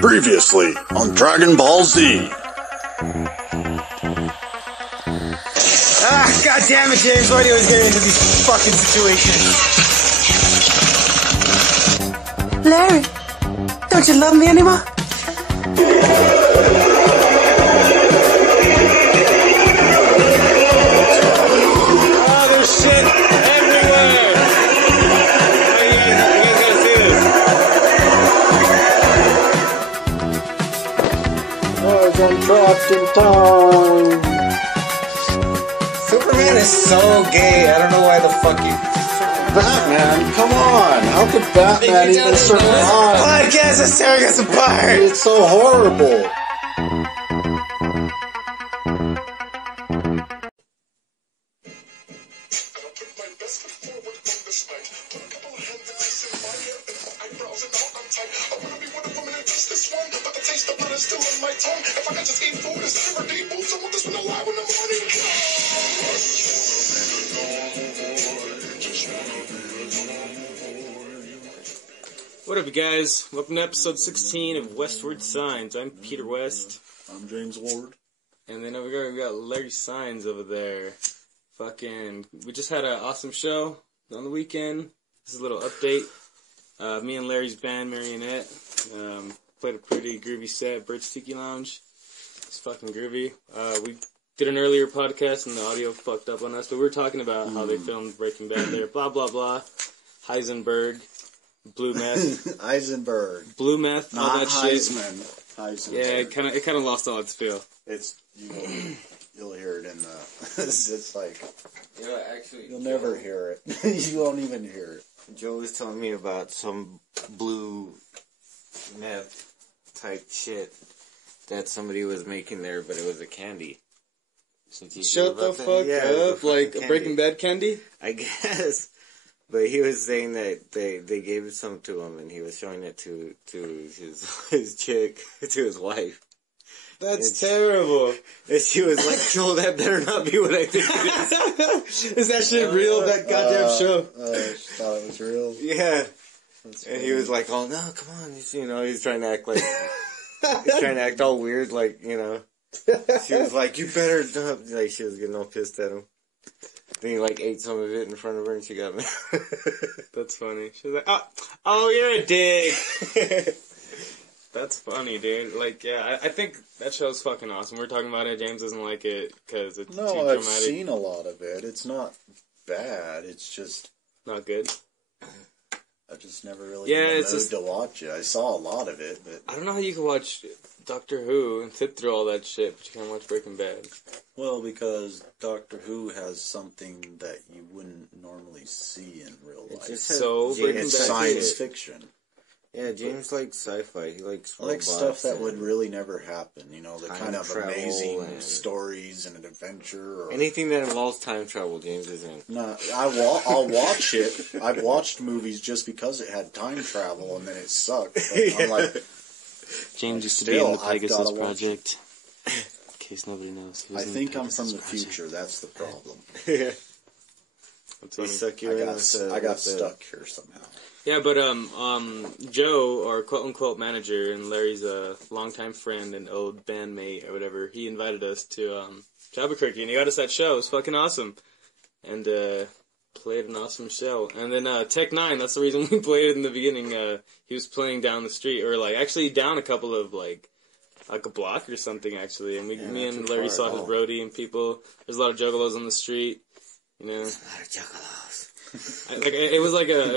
Previously on Dragon Ball Z. Ah, God damn it, James. Why do you always get into these fucking situations? Larry, don't you love me anymore? Oh, there's shit everywhere. You guys gotta see this. Boys, I'm trapped in time. Superman is so gay. I don't know why the fuck you... Batman, come on. How could Batman even survive? Podcast is tearing us apart. It's so horrible. What up, you guys? Welcome to episode 16 of Westward Signs. I'm Peter West. I'm James Ward. And then over here we got Larry Signs over there. We just had an awesome show on the weekend. This is a little update. Me and Larry's band, Marionette, played a pretty groovy set at Bird's Tiki Lounge. It's fucking groovy. We did an earlier podcast and the audio fucked up on us, but we were talking about how they filmed Breaking Bad there. Blah, blah, blah. Heisenberg. Blue meth. Eisenberg. Blue meth, all Not that shit. Heisenberg. Yeah, it kind of lost all its feel. It's, you'll hear it in the, it's like, Actually, you'll never hear it. You won't even hear it. Joe was telling me about some blue meth type shit that somebody was making there, but it was a candy. Shut the fuck up, like a Breaking Bad candy? I guess. But he was saying that they gave some to him, and he was showing it to his chick, to his wife. That's terrible. And she was like, Joe, that better not be what I think it is. Is that shit real, that goddamn show? She thought it was real. Yeah. That's And he was like, oh, no, come on. He's trying to act like, he's trying to act all weird, like, She was like, you better not. Like, she was getting all pissed at him. Then he, like, ate some of it in front of her, and she got mad. That's funny. She was like, oh, you're a dick. That's funny, dude. Like, yeah, I think that show's fucking awesome. We're talking about it. James doesn't like it because it's too dramatic. I've seen a lot of it. It's not bad. It's just not good. I just never really been in the mood to watch it. I saw a lot of it, but I don't know how you can watch Doctor Who and sit through all that shit, but you can't watch Breaking Bad. well, because Doctor Who has something that you wouldn't normally see in real life. just So, James- Breaking It's Bad science shit. fiction. Yeah, James likes sci-fi. He likes I like robots stuff that and would really never happen. The time kind of travel amazing and stories and an adventure. Or, anything that involves time travel, James is in. no, I'll watch it. I've watched movies just because it had time travel and then it sucked. But I'm like, James used to be still, in the I've Pegasus gotta watch Project. In case nobody knows. He I was in the think I'm Pegasus from the Project. future. That's the problem. Yeah. That's They funny. suck you I in got, with the, I got with the- stuck here somehow. Yeah, but Joe, our quote-unquote manager, and Larry's a longtime friend and old bandmate or whatever, he invited us to Albuquerque, and he got us that show. It was fucking awesome. And played an awesome show. And then Tech 9, that's the reason we played it in the beginning. He was playing down the street, or actually down a couple of, like a block or something, actually. And me and Larry saw his roadie and people. There's a lot of juggalos on the street, A lot of juggalos. it was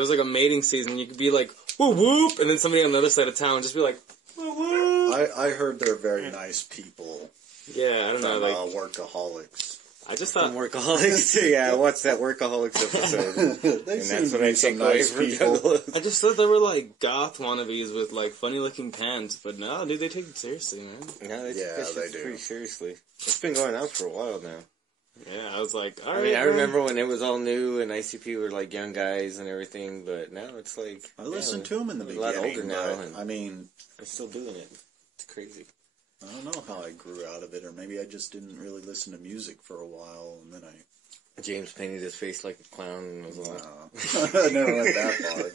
like a mating season. You could be like whoop whoop, and then somebody on the other side of town would just be like whoop whoop. I heard they're very nice people. Yeah, I don't know. From, workaholics. I just thought Workaholics. Yeah, I watched that Workaholics episode. They And seem that's to what I be some take away nice from people. juggalos. I just thought they were like goth wannabes with like funny looking pants, but no, dude, they take it seriously, man. No, they Yeah, take that they shit do. pretty seriously. It's been going on for a while now. Yeah, I was like, all I right. mean, I man. remember when it was all new and ICP were like young guys and everything, but now it's like... I listened to them in the a beginning, lot older now, but, and I mean, they're still doing it. It's crazy. I don't know how I grew out of it, or maybe I just didn't really listen to music for a while, and then James painted his face like a clown and was like... I never went that far.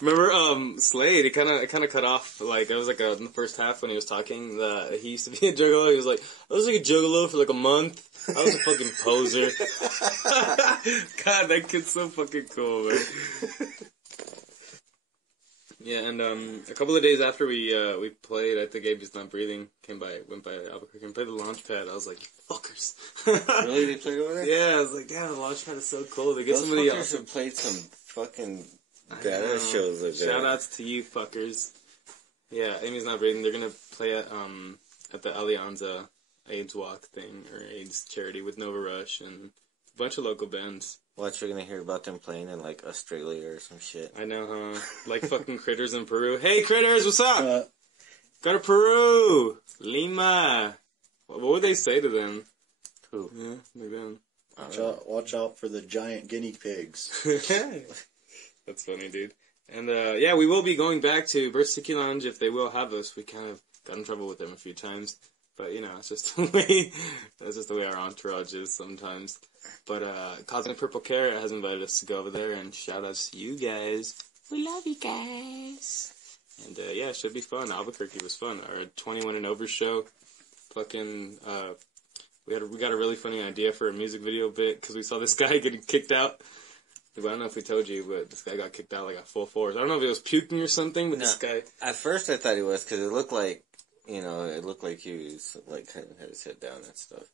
Remember, Slade, it kind of cut off, like, it was like in the first half when he was talking, he used to be a juggalo. He was like, I was like a juggalo for like a month. I was a fucking poser. God, that kid's so fucking cool, man. Yeah, and a couple of days after we played, I think Abe's Not Breathing went by Albuquerque and played the Launchpad. I was like, you fuckers. Really? They played over there? Yeah, I was like, damn, the Launchpad is so cool. They get Those somebody fuckers else. have played some fucking I know. badass shows like that. Shout outs to you fuckers. Yeah, Amy's Not Breathing. They're gonna play at the Alianza AIDS Walk thing, or AIDS charity with Nova Rush and a bunch of local bands. Watch, you're gonna hear about them playing in like Australia or some shit. I know, huh? Like fucking Critters in Peru. Hey Critters, what's up? Go to Peru! Lima! What would they say to them? Who? Yeah, maybe them. Watch out for the giant guinea pigs. That's funny, dude. And yeah, we will be going back to Versiki Lounge if they will have us. We kind of got in trouble with them a few times, but you know, it's just the way. That's just the way our entourage is sometimes. But Cosmic Purple Carrot has invited us to go over there, and shout outs to you guys. We love you guys. And yeah, it should be fun. Albuquerque was fun. Our 21 and over show. Fucking we got a really funny idea for a music video bit because we saw this guy getting kicked out. I don't know if we told you, but this guy got kicked out like at full force. I don't know if he was puking or something, but this guy... At first I thought he was, because it looked like, you know, it looked like he was, like, had his head down and stuff.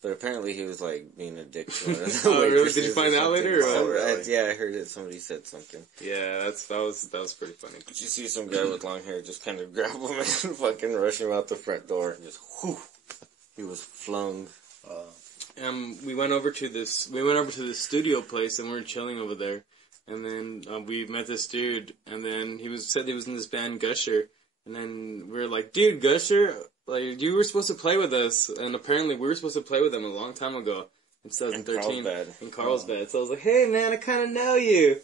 But apparently he was, like, being a dick to one of the Oh, really? Did you find out later? Yeah, I heard it. Somebody said something. Yeah, that was pretty funny. Did you see some guy with long hair just kind of grab him and fucking rush him out the front door and just, whew, he was flung. We went over to this studio place and we were chilling over there, and then we met this dude, and then said he was in this band Gusher, and then we were like, dude, Gusher, like you were supposed to play with us, and apparently we were supposed to play with them a long time ago in 2013 in Carlsbad. So I was like, hey man, I kind of know you,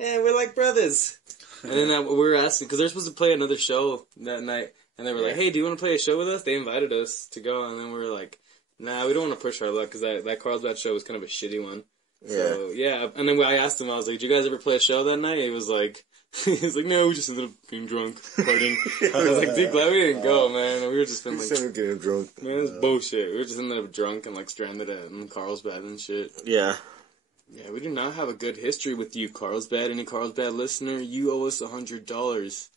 and we're like brothers. And then we were asking because they're supposed to play another show that night, and they were like, hey, do you want to play a show with us? They invited us to go, and then we were like, nah, we don't want to push our luck, because that Carlsbad show was kind of a shitty one. So, yeah. And then when I asked him, I was like, did you guys ever play a show that night? He was like, no, we just ended up being drunk, partying. I was like, dude, glad we didn't go, man. We were just been like, getting drunk. Man, it's bullshit. We were just ended up drunk and like stranded in Carlsbad and shit. Yeah. Yeah, we do not have a good history with you, Carlsbad. Any Carlsbad listener, you owe us $100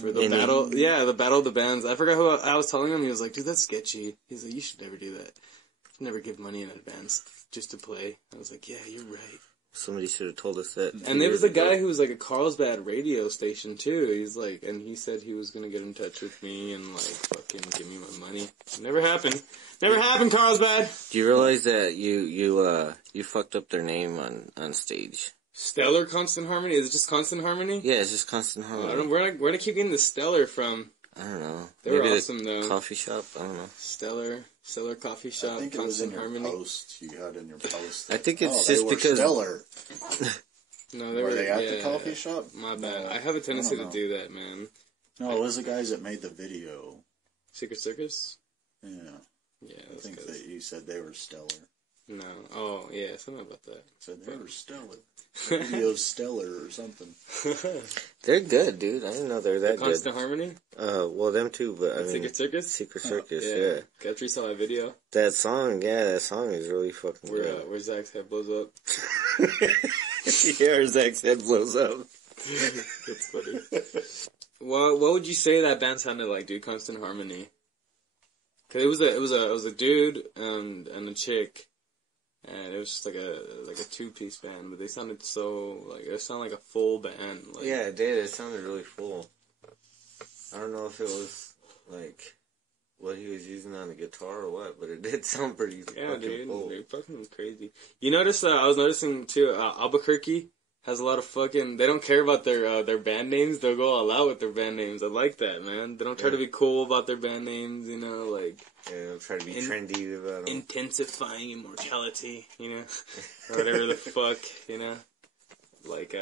for the battle. Yeah, the battle of the bands. I forgot who I was telling him. He was like, dude, that's sketchy. He's like, you should never do that. Never give money in advance just to play. I was like, yeah, you're right. Somebody should have told us that. And there was a guy who was like a Carlsbad radio station too. He's like, and he said he was gonna get in touch with me and like fucking give me my money. Never happened. Never happened, Carlsbad. Do you realize that you fucked up their name on stage? Stellar Constant Harmony? Is it just Constant Harmony? Yeah, it's just Constant Harmony. I don't. Where do I keep getting the Stellar from? I don't know. They were Maybe awesome though. Coffee shop. I don't know. Stellar Coffee Shop. I think it was in Constant your Harmony. post. You had in your post. I think it's they just were because stellar. No, they Were they at yeah, the coffee shop? My bad. No, I have a tendency I don't to do that, man. No, it was the guys that made the video. Secret Circus? Yeah, Yeah, I that's think good. that you said they were stellar. No. Oh, yeah, something about that. Said they were stellar. The video's stellar or something. they're good, dude. I didn't know they're that good. Constant Harmony? Well, them too, but I mean, Secret Circus? Secret Circus, yeah. Guthrie saw that video That song is really fucking good. where Zach's head blows up. Yeah, Zach's head blows up. That's funny. What would you say that band sounded like, dude? Constant Harmony. Cause it was a dude and a chick, and it was just like a 2-piece band, but they sounded so it sounded like a full band. Like, Yeah, it did. It sounded really full. I don't know if it was like what he was using on the guitar or what, but it did sound pretty yeah, fucking dude, full. they're fucking crazy. You notice? I was noticing too. Albuquerque has a lot of fucking. They don't care about their band names. They'll go all out with their band names. I like that, man. They don't try to be cool about their band names. You know, like. Yeah, they'll try to be trendy about them. Intensifying immortality, you know, or whatever the fuck, you know, like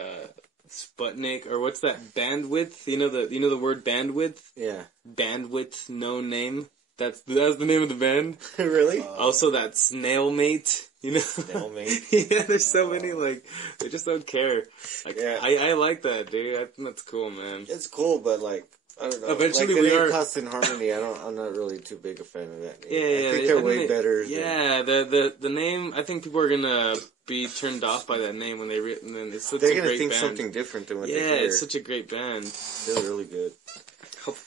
Sputnik, or what's that, bandwidth? You know the word bandwidth? Yeah. Bandwidth, no name. That's the name of the band. Really? Also, that snail mate. You know? Stalemate. Yeah, there's so many, like, they just don't care. Like, Yeah. I like that, dude. I think that's cool, man. It's cool, but like, I don't know. Eventually like, we the name are- Constant Harmony. I'm not really too big a fan of that name. Yeah, I think they're way they- better. Yeah, the name, I think people are gonna be turned off by that name when they and then it's such They're a gonna great think band. something different than what Yeah, they hear. it's such a great band. They're really good.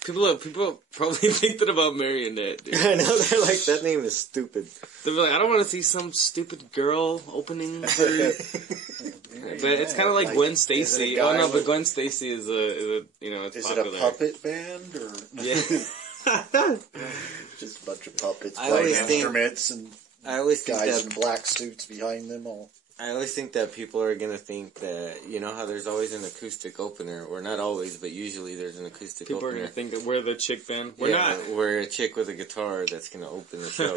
People probably think that about Marionette, dude. I know, they're like, that name is stupid. They're like, I don't want to see some stupid girl opening for. But it's kind of like Gwen Is Stacy. it a Oh guy no, but with- Gwen Stacy is a you know, it's Is popular. it a puppet band or Yeah. just a bunch of puppets I playing always think- instruments and I always think guys that in black suits behind them all? I always think that people are gonna think that, you know how there's always an acoustic opener, or not always, but usually there's an acoustic People are opener. gonna think that we're the chick band. We're Yeah, not. we're a chick with a guitar that's gonna open the show.